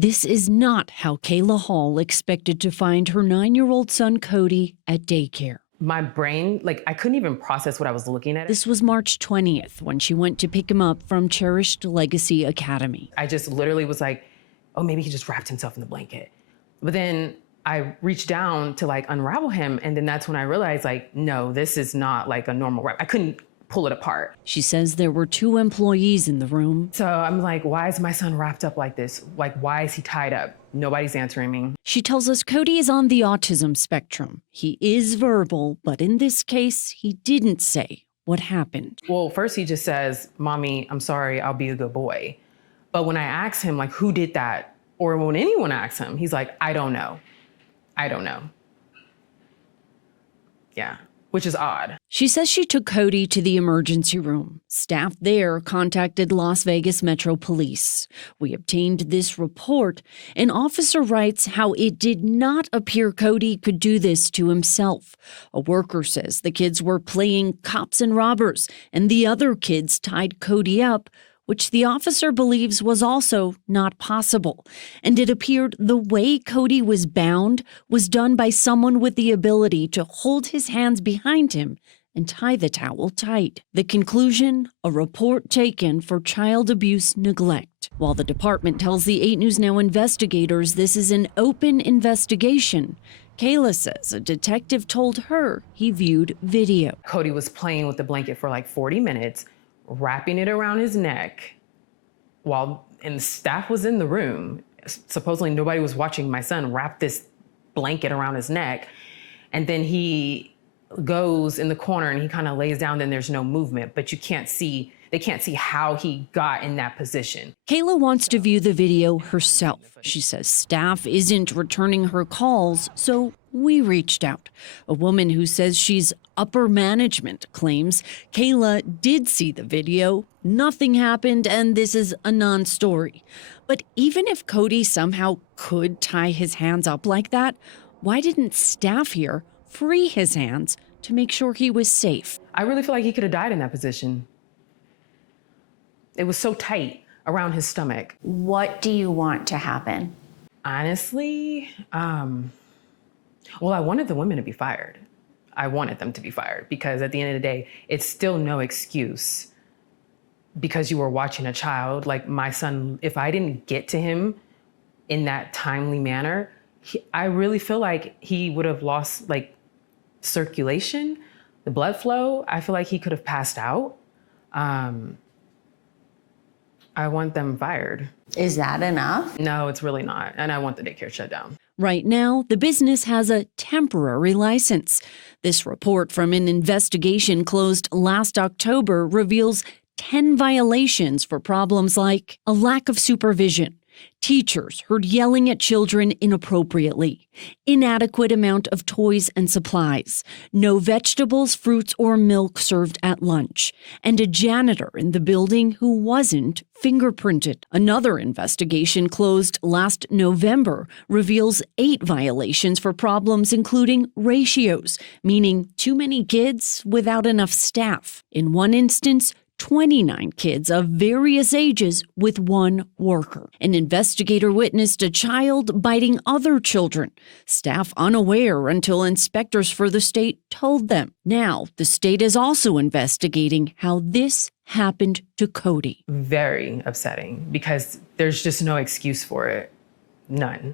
This is not how Kayla Hall expected to find her 9-year-old son, Cody, at daycare. My brain, I couldn't even process what I was looking at. This was March 20th when she went to pick him up from Cherished Legacy Academy. I just literally was like, oh, maybe he just wrapped himself in the blanket. But then I reached down to unravel him. And then that's when I realized no, this is not a normal wrap. I couldn't pull it apart. She says there were 2 employees in the room. So I'm like, why is my son wrapped up like this? Why is he tied up? Nobody's answering me. She tells us Cody is on the autism spectrum. He is verbal, but in this case, he didn't say what happened. Well, first he just says, Mommy, I'm sorry, I'll be a good boy. But when I ask him, who did that? Or when anyone asks him, he's like, I don't know. I don't know. Yeah, which is odd. She says she took Cody to the emergency room. Staff there contacted Las Vegas Metro Police. We obtained this report. An officer writes how it did not appear Cody could do this to himself. A worker says the kids were playing cops and robbers, and the other kids tied Cody up, which the officer believes was also not possible. And it appeared the way Cody was bound was done by someone with the ability to hold his hands behind him and tie the towel tight. The conclusion, a report taken for child abuse neglect. While the department tells the 8 News Now investigators this is an open investigation, Kayla says a detective told her he viewed video. Cody was playing with the blanket for 40 minutes, wrapping it around his neck and the staff was in the room. Supposedly nobody was watching my son wrap this blanket around his neck. And then he goes in the corner and he kind of lays down, then there's no movement, but they can't see how he got in that position. Kayla wants to view the video herself. She says staff isn't returning her calls, so we reached out. A woman who says she's upper management claims Kayla did see the video, nothing happened, and this is a non-story. But even if Cody somehow could tie his hands up like that, why didn't staff here free his hands to make sure he was safe? I really feel like he could have died in that position. It was so tight around his stomach. What do you want to happen? Honestly, well, I wanted the women to be fired. I wanted them to be fired because at the end of the day, it's still no excuse because you were watching a child. My son, if I didn't get to him in that timely manner, I really feel like he would have lost circulation, the blood flow. I feel like he could have passed out. I want them fired. Is that enough? No, it's really not. And I want the daycare shut down. Right now, the business has a temporary license. This report from an investigation closed last October reveals 10 violations for problems like a lack of supervision, teachers heard yelling at children inappropriately, inadequate amount of toys and supplies, no vegetables, fruits, or milk served at lunch, and a janitor in the building who wasn't fingerprinted. Another investigation closed last November reveals 8 violations for problems including ratios, meaning too many kids without enough staff. In one instance, 29 kids of various ages with 1 worker. An investigator witnessed a child biting other children, staff unaware until inspectors for the state told them. Now, the state is also investigating how this happened to Cody. Very upsetting because there's just no excuse for it. None.